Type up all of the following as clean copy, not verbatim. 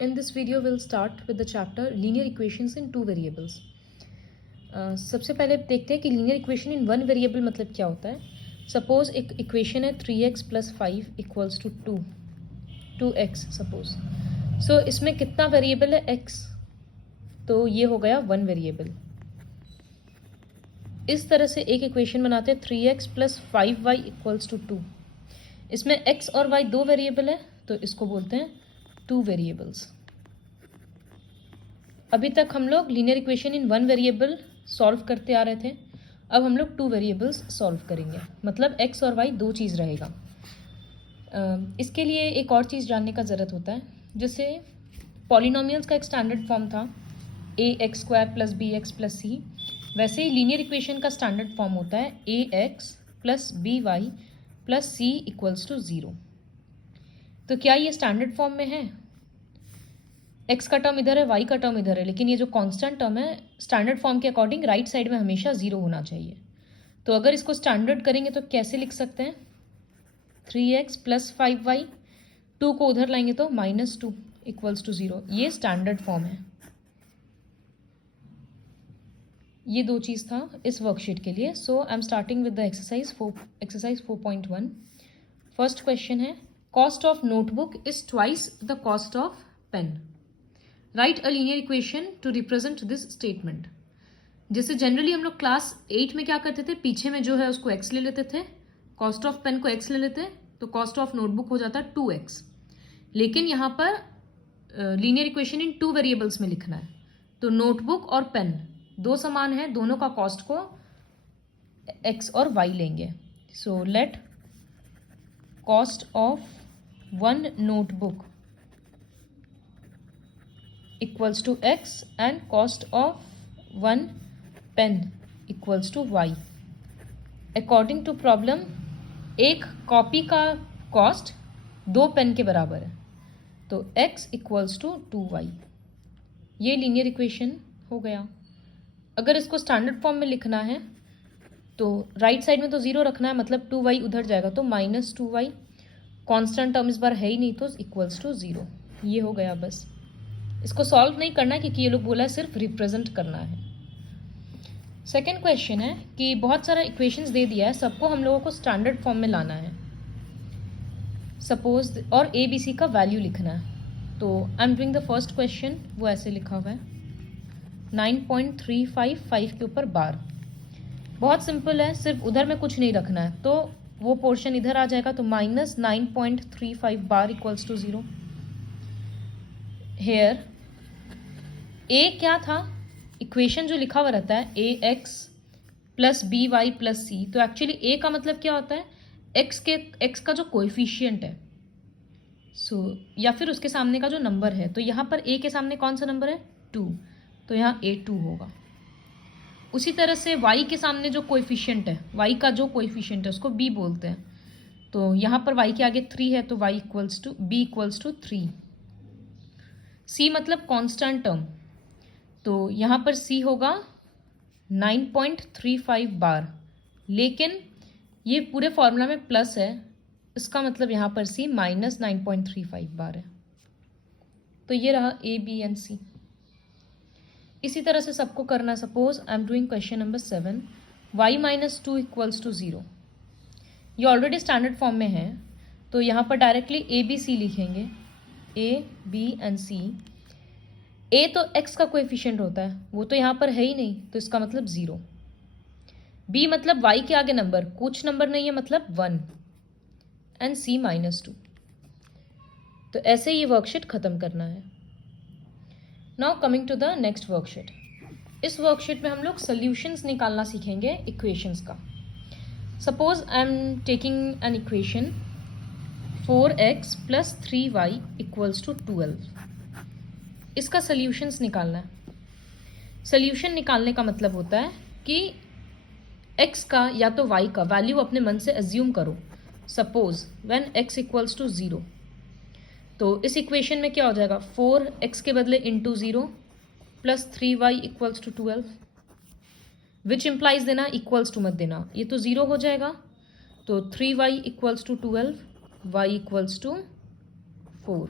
In this video, we'll start with the chapter linear equations in two variables. सबसे पहले देखते हैं कि linear equation in one variable मतलब क्या होता है. सपोज एक इक्वेशन है 3x + 5 = 2x सपोज. सो इसमें कितना वेरिएबल है x, तो ये हो गया वन वेरिएबल. इस तरह से एक इक्वेशन बनाते हैं 3x + 5y = 2. इसमें x और y दो वेरिएबल है, तो इसको बोलते हैं टू वेरिएबल्स. अभी तक हम लोग linear equation in one variable solve करते आ रहे थे. अब हम लोग टू वेरिएबल्स सॉल्व करेंगे, मतलब x और y दो चीज़ रहेगा. इसके लिए एक और चीज़ जानने का ज़रूरत होता है. जैसे पॉलिनोमियल्स का एक स्टैंडर्ड फॉर्म था ax² + bx + c, वैसे ही लीनियर इक्वेशन का स्टैंडर्ड फॉर्म होता है ax + by + c = 0. तो क्या ये स्टैंडर्ड फॉर्म में है? x का टर्म इधर है, y का टर्म इधर है, लेकिन ये जो कांस्टेंट टर्म है स्टैंडर्ड फॉर्म के अकॉर्डिंग राइट साइड में हमेशा 0 होना चाहिए. तो अगर इसको स्टैंडर्ड करेंगे तो कैसे लिख सकते हैं? 3x + 5y, 2 को उधर लाएंगे तो -2 = 0. ये स्टैंडर्ड फॉर्म है. ये दो चीज़ था इस वर्कशीट के लिए. So I am starting with the exercise 4.1. First question है, cost of notebook is twice the cost of pen. Write a linear equation to represent this statement. जैसे जनरली हम लोग क्लास 8 में क्या करते थे, पीछे में जो है उसको x ले लेते थे, कॉस्ट ऑफ पेन को x ले लेते, तो कॉस्ट ऑफ नोटबुक हो जाता है 2x. लेकिन यहाँ पर linear equation in two variables में लिखना है, तो नोटबुक और पेन दो समान है, दोनों का कॉस्ट को x और y लेंगे. So let cost of one notebook equals to x and cost of one pen equals to y. According to problem, एक कॉपी का कॉस्ट दो पेन के बराबर है, तो x equals to 2y. ये लीनियर इक्वेशन हो गया. अगर इसको स्टैंडर्ड फॉर्म में लिखना है तो राइट साइड में तो 0 रखना है, मतलब 2y उधर जाएगा तो -2y. कांस्टेंट टर्म इस बार है ही नहीं तो इक्वल्स टू 0. ये हो गया. बस इसको सॉल्व नहीं करना है क्योंकि ये लोग बोला है सिर्फ रिप्रेजेंट करना है. सेकेंड क्वेश्चन है कि बहुत सारा इक्वेशंस दे दिया है, सबको हम लोगों को स्टैंडर्ड फॉर्म में लाना है सपोज, और ए बी सी का वैल्यू लिखना है. तो I am doing the first question. वो ऐसे लिखा हुआ है 9.355 के ऊपर बार. बहुत सिंपल है, सिर्फ उधर में कुछ नहीं रखना है, तो वो पोर्शन इधर आ जाएगा, तो -9.35 बार इक्वल्स टू 0. हेयर ए क्या था, इक्वेशन जो लिखा हुआ रहता है ax + by + c, तो एक्चुअली ए का मतलब क्या होता है, एक्स का जो कोएफिशिएंट है, या फिर उसके सामने का जो नंबर है. तो यहाँ पर ए के सामने कौन सा नंबर है, 2, तो यहाँ a2 होगा. उसी तरह से y के सामने जो कोएफिशिएंट है, y का जो कोएफिशिएंट है उसको b बोलते हैं, तो यहाँ पर y के आगे 3 है, तो b इक्वल्स टू 3. c मतलब कांस्टेंट टर्म, तो यहाँ पर c होगा 9.35 बार, लेकिन ये पूरे फॉर्मूला में प्लस है, इसका मतलब यहाँ पर c -9.35 बार है. तो ये रहा a, b एंड c. इसी तरह से सबको करना. Suppose I am doing question number 7, y - 2 = 0. ये ऑलरेडी स्टैंडर्ड फॉर्म में है, तो यहाँ पर डायरेक्टली a b c लिखेंगे, a b and c. a तो x का कोएफिशिएंट होता है, वो तो यहाँ पर है ही नहीं, तो इसका मतलब 0. b मतलब y के आगे नंबर, कुछ नंबर नहीं है, मतलब 1, एंड c -2. तो ऐसे ये वर्कशीट खत्म करना है. Now coming to the next worksheet. इस वर्कशीट में हम लोग सोल्यूशंस निकालना सीखेंगे इक्वेशंस का. Suppose I am taking an equation 4x + 3y = 12. इसका सोल्यूशंस निकालना है. सोल्यूशन निकालने का मतलब होता है कि x का या तो y का वैल्यू अपने मन से अज्यूम करो. सपोज व्हेन x = 0, तो इस इक्वेशन में क्या हो जाएगा, 4x के बदले × 0 + 3y = 12, विच इम्प्लाइज देना, इक्वल्स टू मत देना, ये तो 0 हो जाएगा. तो 3y = 12, y = 4.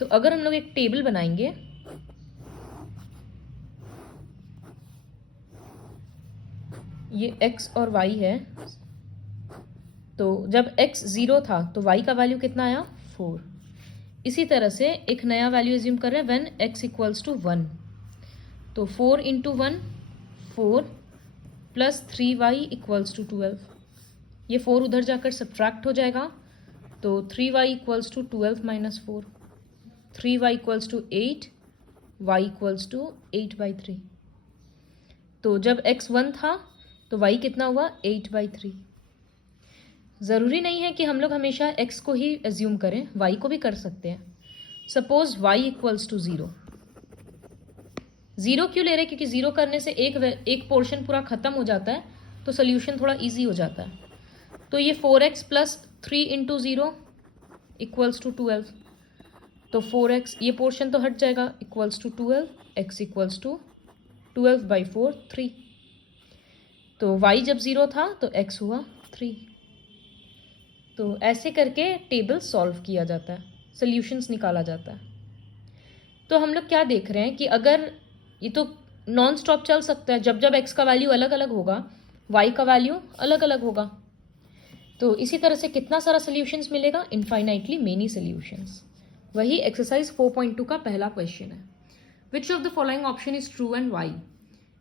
तो अगर हम लोग एक टेबल बनाएंगे, ये x और y है, तो जब x 0 था तो y का वैल्यू कितना आया 4। इसी तरह से एक नया वैल्यू एज्यूम कर रहे हैं व्हेन x इक्वल्स टू 1, तो 4 into 1 4 plus 3y equals to 12। ये 4 उधर जाकर सब्ट्रैक्ट हो जाएगा, तो 3y equals to 12 minus 4, 3y equals to 8, y equals to 8/3। तो जब x 1 था तो y कितना हुआ 8/3। ज़रूरी नहीं है कि हम लोग हमेशा x को ही एज्यूम करें, y को भी कर सकते हैं। सपोज y इक्वल्स टू 0, 0 क्यों ले रहे हैं? क्योंकि 0 करने से एक पोर्शन पूरा ख़त्म हो जाता है, तो सोल्यूशन थोड़ा इजी हो जाता है। तो ये 4x plus 3 into 0 equals to 12, तो 4x ये पोर्शन तो हट जाएगा, equals to 12, x equals to 12/4 3। तो y जब 0 था तो x हुआ 3। तो ऐसे करके टेबल सॉल्व किया जाता है, सॉल्यूशंस निकाला जाता है। तो हम लोग क्या देख रहे हैं कि अगर ये तो नॉन स्टॉप चल सकता है, जब जब x का वैल्यू अलग अलग होगा y का वैल्यू अलग अलग होगा। तो इसी तरह से कितना सारा सॉल्यूशंस मिलेगा, इनफाइनाइटली मेनी सॉल्यूशंस। वही एक्सरसाइज 4.2 का पहला क्वेश्चन है। Which of the following option is true and why.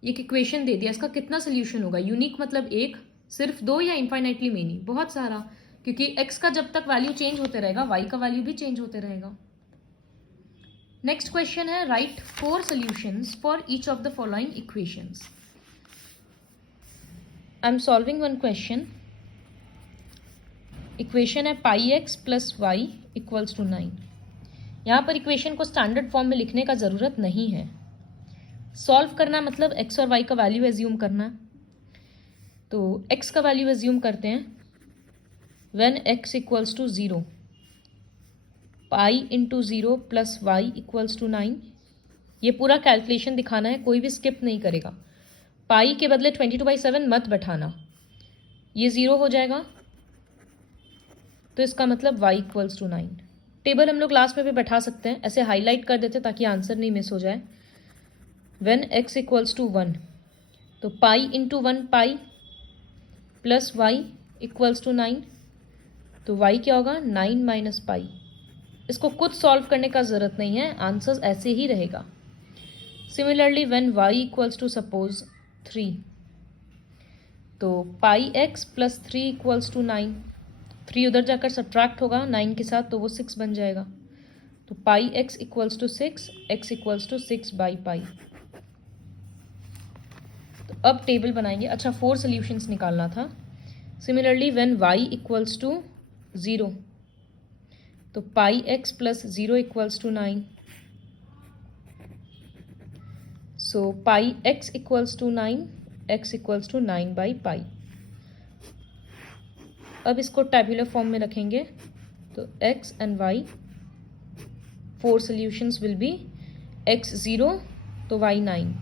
एक इक्वेशन दे दिया, इसका कितना सोल्यूशन होगा। यूनिक मतलब एक, सिर्फ दो, या इनफाइनाइटली मेनी, बहुत सारा, क्योंकि x का जब तक वैल्यू चेंज होते रहेगा y का वैल्यू भी चेंज होते रहेगा। नेक्स्ट क्वेश्चन है right 4 solutions for each of the following equations. I am solving one question. Equation है πx plus y equals to 9। यहाँ पर इक्वेशन को स्टैंडर्ड फॉर्म में लिखने का ज़रूरत नहीं है। सॉल्व करना मतलब x और y का वैल्यू एज्यूम करना। तो x का वैल्यू एज्यूम करते हैं when x equals to 0, pi into 0 plus y equals to 9। ये पूरा कैलकुलेशन दिखाना है, कोई भी स्किप नहीं करेगा। पाई के बदले 22/7 मत बैठाना, ये 0 हो जाएगा, तो इसका मतलब y इक्वल्स टू 9। टेबल हम लोग लास्ट में भी बैठा सकते हैं, ऐसे हाईलाइट कर देते ताकि आंसर नहीं मिस हो जाए। व्हेन x इक्वल्स टू 1, तो pi into 1 pi plus y equals to 9, तो y क्या होगा 9 माइनस पाई। इसको खुद सॉल्व करने का ज़रूरत नहीं है, आंसर ऐसे ही रहेगा। Similarly when y equals to suppose 3, तो pi x plus 3 equals to 9, 3 उधर जाकर सब्ट्रैक्ट होगा 9 के साथ, तो वो 6 बन जाएगा। तो pi x equals to 6, x equals to 6/पाई। तो अब टेबल बनाएंगे। अच्छा, 4 सॉल्यूशंस निकालना था। Similarly when y equals to 0, तो pi x plus 0 equals to 9, so pi x equals to 9, x equals to 9/पाई। अब इसको टैब्यूलर फॉर्म में रखेंगे, तो x and y 4 solutions will be x 0 तो y 9,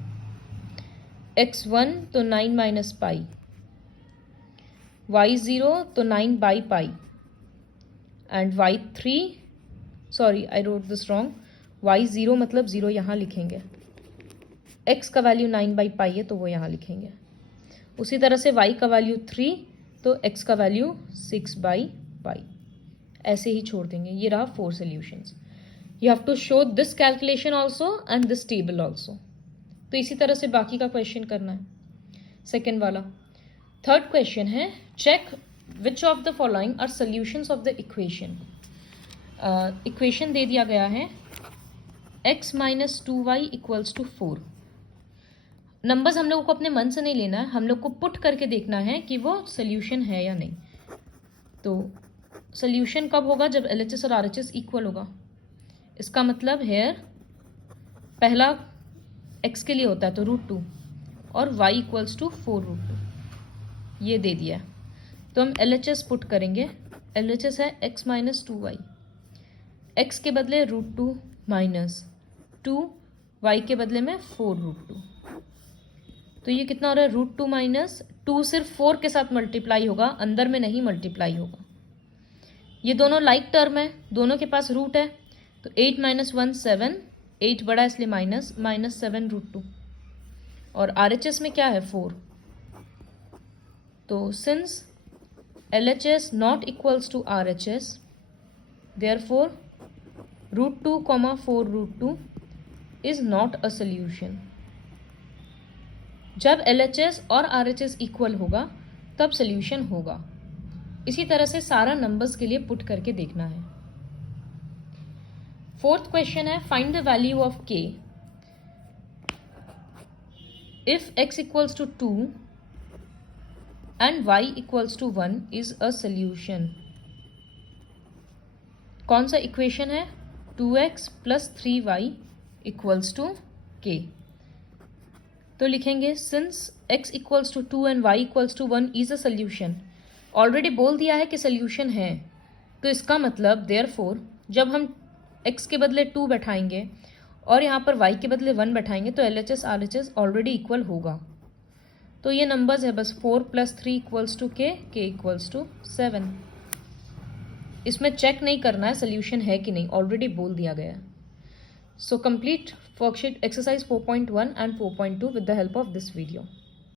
x 1 तो 9 माइनस पाई, y 0 तो 9/पाई, and y 3, sorry I wrote this wrong, y 0 मतलब 0 यहाँ लिखेंगे, x का वैल्यू 9/पाई है तो वो यहाँ लिखेंगे। उसी तरह से y का वैल्यू 3, तो x का वैल्यू 6/पाई, ऐसे ही छोड़ देंगे। ये रहा 4 solutions. You have to show this calculation also and this table also. तो इसी तरह से बाकी का क्वेश्चन करना है, सेकेंड वाला। थर्ड क्वेश्चन है check which of the following are solutions of the equation. Equation दे दिया गया है x minus 2y equals to 4। Numbers हम लोगों को अपने मन से नहीं लेना है, हम लोग को पुट करके देखना है कि वो सोल्यूशन है या नहीं। तो सोल्यूशन कब होगा, जब LHS और RHS इक्वल होगा। इसका मतलब है पहला x के लिए होता है तो √2 और y इक्वल्स टू 4√2, ये दे दिया है। तो हम LHS पुट करेंगे। LHS है x माइनस 2y, x के बदले √2 माइनस 2, y के बदले में 4√2। तो ये कितना हो रहा है, √2 माइनस 2 सिर्फ 4 के साथ मल्टीप्लाई होगा, अंदर में नहीं मल्टीप्लाई होगा। ये दोनों लाइक टर्म है, दोनों के पास रूट है, तो 8 माइनस 1 7, 8 बड़ा इसलिए माइनस, -7√2 और RHS में क्या है 4। तो since LHS not equals to RHS, therefore √2, 4√2 is not a solution. जब LHS और RHS इक्वल होगा तब सोल्यूशन होगा। इसी तरह से सारा नंबर्स के लिए पुट करके देखना है। फोर्थ क्वेश्चन है find the value of k if x equals to 2 and y equals to 1 is a solution. कौन सा इक्वेशन है? 2x plus 3y equals to k। तो लिखेंगे since x equals to 2 and y equals to 1 is a solution. Already बोल दिया है कि solution है, तो इसका मतलब देयरफॉर जब हम x के बदले 2 बैठाएंगे और यहाँ पर y के बदले 1 बैठाएंगे तो LHS RHS ऑलरेडी इक्वल होगा। तो ये नंबर्स है बस 4 plus 3 equals to k equals to 7। इसमें चेक नहीं करना है सोल्यूशन है कि नहीं, ऑलरेडी बोल दिया गया है। So complete worksheet exercise 4.1 and 4.2 with the help of this video.